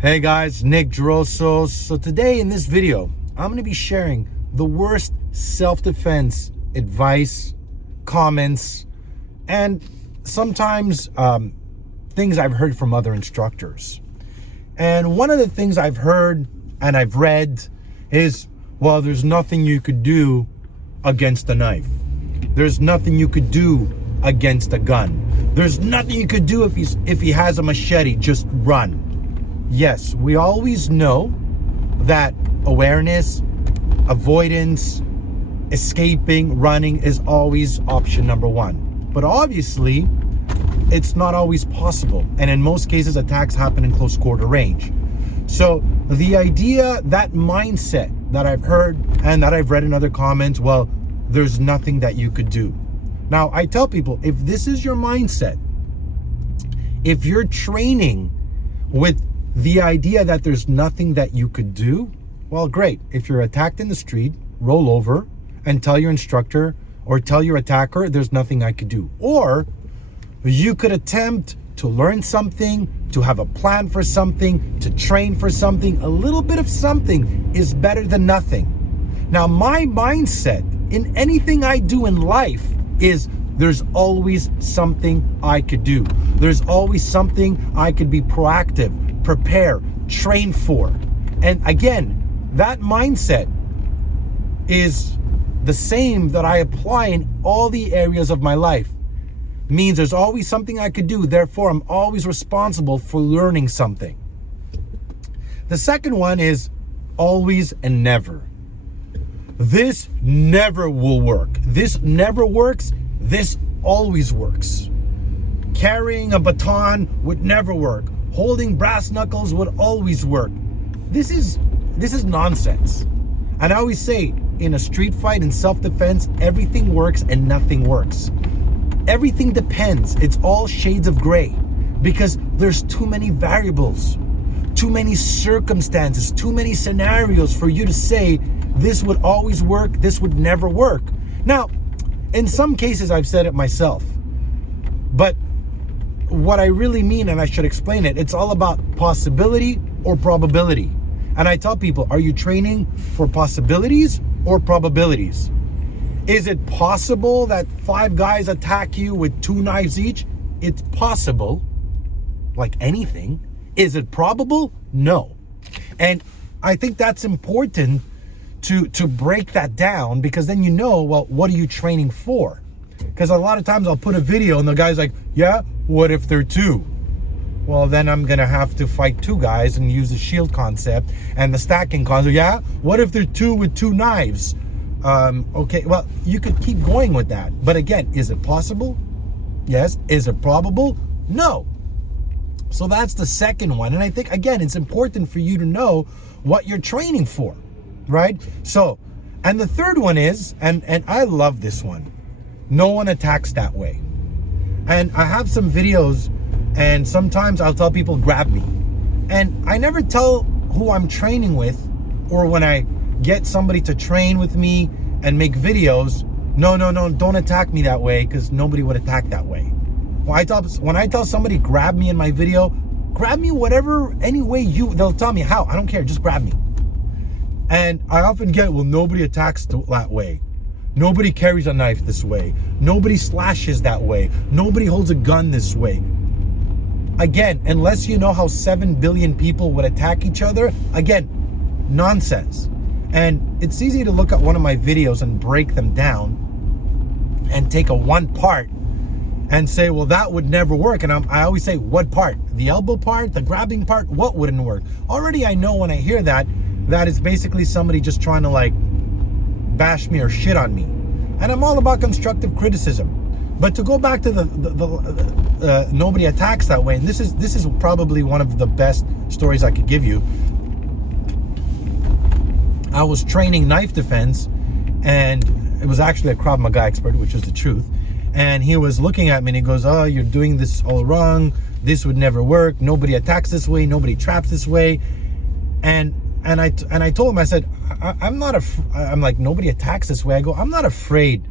Hey guys, Nick Geroso. So today in this video, I'm going to be sharing the worst self-defense advice, comments, and sometimes things I've heard from other instructors. And one of the things I've heard and I've read is, well, there's nothing you could do against a knife. There's nothing you could do against a gun. There's nothing you could do if he has a machete, just run. Yes, we always know that awareness, avoidance, escaping, running is always option number one. But obviously, it's not always possible. And in most cases, attacks happen in close quarter range. So the idea, that mindset that I've heard and that I've read in other comments, well, there's nothing that you could do. Now, I tell people, if this is your mindset, if you're training with the idea that there's nothing that you could do, well, great. If you're attacked in the street, roll over and tell your instructor or tell your attacker, there's nothing I could do. Or you could attempt to learn something, to have a plan for something, to train for something. A little bit of something is better than nothing. Now, my mindset in anything I do in life is there's always something I could do. There's always something I could be proactive, prepare, train for. And again, that mindset is the same that I apply in all the areas of my life. Means there's always something I could do, therefore I'm always responsible for learning something. The second one is always and never. This never will work. This never works. This always works. Carrying a baton would never work. Holding brass knuckles would always work. This is nonsense. And I always say, in a street fight, in self-defense, everything works and nothing works. Everything depends. It's all shades of gray because there's too many variables, too many circumstances, too many scenarios for you to say this would always work, this would never work. Now, in some cases, I've said it myself, but what I really mean, and I should explain it, it's all about possibility or probability. And I tell people, are you training for possibilities or probabilities? Is it possible that 5 guys attack you with 2 knives each? It's possible, like anything. Is it probable? No. And I think that's important to break that down, because then you know, well, what are you training for? Because a lot of times I'll put a video and the guy's like, yeah, what if they're 2? Well, then I'm gonna have to fight 2 guys and use the shield concept and the stacking concept. Yeah, what if they're 2 with 2 knives? Okay, well, you could keep going with that. But again, is it possible? Yes. Is it probable? No. So that's the second one. And I think, again, it's important for you to know what you're training for, right? So, and the third one is, and I love this one, no one attacks that way. And I have some videos, and sometimes I'll tell people, grab me. And I never tell who I'm training with, or when I get somebody to train with me and make videos, no, don't attack me that way, because nobody would attack that way. When I tell somebody, grab me in my video, grab me whatever, any way they'll tell me how, I don't care, just grab me. And I often get, well, nobody attacks that way. Nobody carries a knife this way. Nobody slashes that way. Nobody holds a gun this way. Again, unless you know how 7 billion people would attack each other, again, nonsense. And it's easy to look at one of my videos and break them down and take a one part and say, well, that would never work. And I always say, what part? The elbow part, the grabbing part, what wouldn't work? Already I know when I hear that it's basically somebody just trying to like bash me or shit on me. And I'm all about constructive criticism. But to go back to the nobody attacks that way, and this is probably one of the best stories I could give you. I was training knife defense, and it was actually a Krav Maga expert, which is the truth. And he was looking at me and he goes, oh, you're doing this all wrong. This would never work. Nobody attacks this way. Nobody traps this way. And I told him, I said, I'm like, nobody attacks this way. I go, I'm not afraid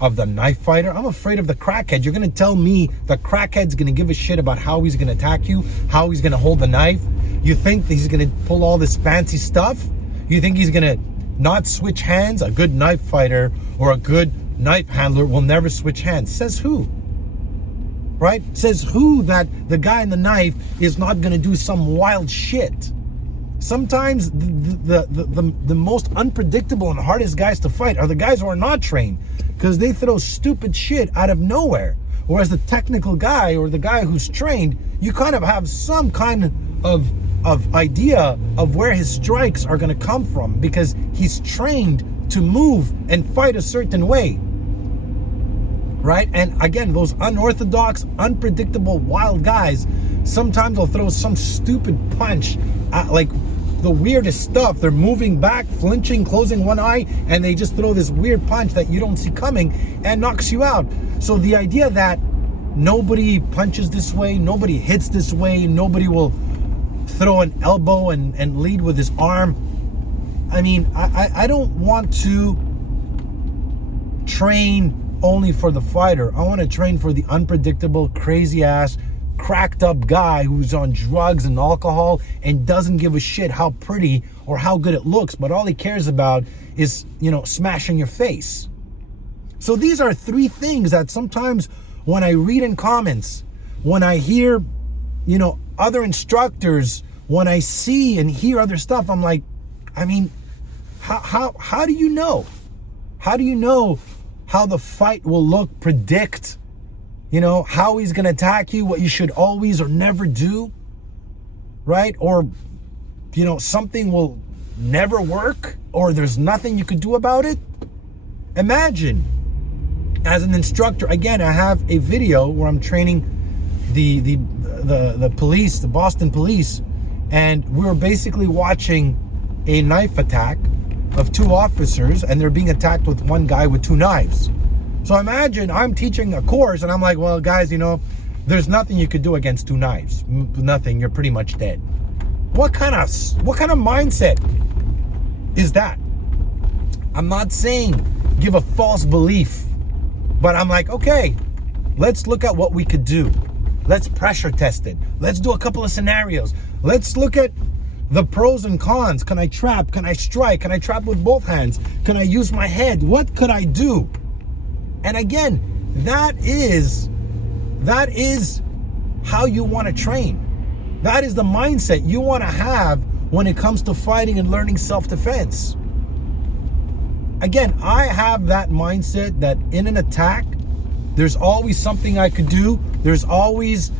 of the knife fighter. I'm afraid of the crackhead. You're going to tell me the crackhead's going to give a shit about how he's going to attack you, how he's going to hold the knife. You think that he's gonna pull all this fancy stuff? You think he's gonna not switch hands? A good knife fighter or a good knife handler will never switch hands. Says who? Right? Says who that the guy in the knife is not gonna do some wild shit? Sometimes the most unpredictable and hardest guys to fight are the guys who are not trained, because they throw stupid shit out of nowhere. Whereas the technical guy or the guy who's trained, you kind of have some kind of idea of where his strikes are going to come from, because he's trained to move and fight a certain way, right? And again, those unorthodox, unpredictable, wild guys, sometimes they'll throw some stupid punch, like the weirdest stuff. They're moving back, flinching, closing one eye, and they just throw this weird punch that you don't see coming and knocks you out. So the idea that nobody punches this way, nobody hits this way, nobody will throw an elbow and lead with his arm. I mean, I don't want to train only for the fighter. I want to train for the unpredictable, crazy ass, cracked up guy who's on drugs and alcohol and doesn't give a shit how pretty or how good it looks, but all he cares about is, smashing your face. So these are three things that sometimes when I read in comments, when I hear, other instructors, when I see and hear other stuff, I'm like, I mean, how do you know? How do you know how the fight will look, predict, how he's going to attack you, what you should always or never do, right? Or, something will never work, or there's nothing you could do about it? Imagine, as an instructor, again, I have a video where I'm training the police, the Boston police, and we were basically watching a knife attack of two officers, and they're being attacked with one guy with two knives. So imagine I'm teaching a course and I'm like, well, guys, there's nothing you could do against two knives. Nothing. You're pretty much dead. What kind of mindset is that? I'm not saying give a false belief, but I'm like, okay, let's look at what we could do. Let's pressure test it. Let's do a couple of scenarios. Let's look at the pros and cons. Can I trap? Can I strike? Can I trap with both hands? Can I use my head? What could I do? And again, that is how you want to train. That is the mindset you want to have when it comes to fighting and learning self-defense. Again, I have that mindset that in an attack, there's always something I could do. There's always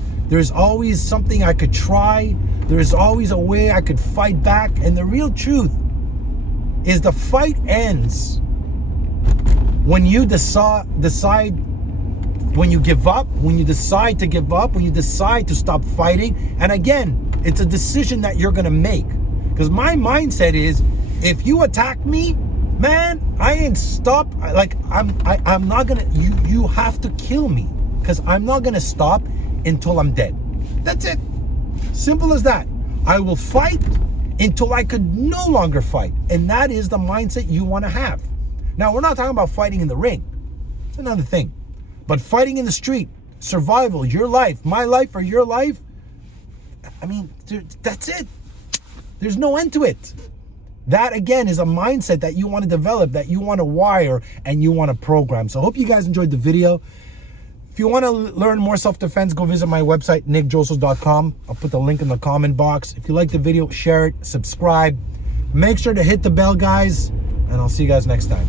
something I could try. There's always a way I could fight back. And the real truth is the fight ends when you decide, when you give up, when you decide to give up, when you decide to stop fighting. And again, it's a decision that you're going to make. Because my mindset is, if you attack me, man, I ain't stop. Like, I'm not gonna, you have to kill me, because I'm not gonna stop until I'm dead. That's it. Simple as that. I will fight until I could no longer fight. And that is the mindset you want to have. Now, we're not talking about fighting in the ring. It's another thing. But fighting in the street, survival, your life, my life, or your life, I mean, that's it. There's no end to it. That, again, is a mindset that you want to develop, that you want to wire, and you want to program. So I hope you guys enjoyed the video. If you want to learn more self-defense, go visit my website, nickjoseph.com. I'll put the link in the comment box. If you like the video, share it, subscribe. Make sure to hit the bell, guys, and I'll see you guys next time.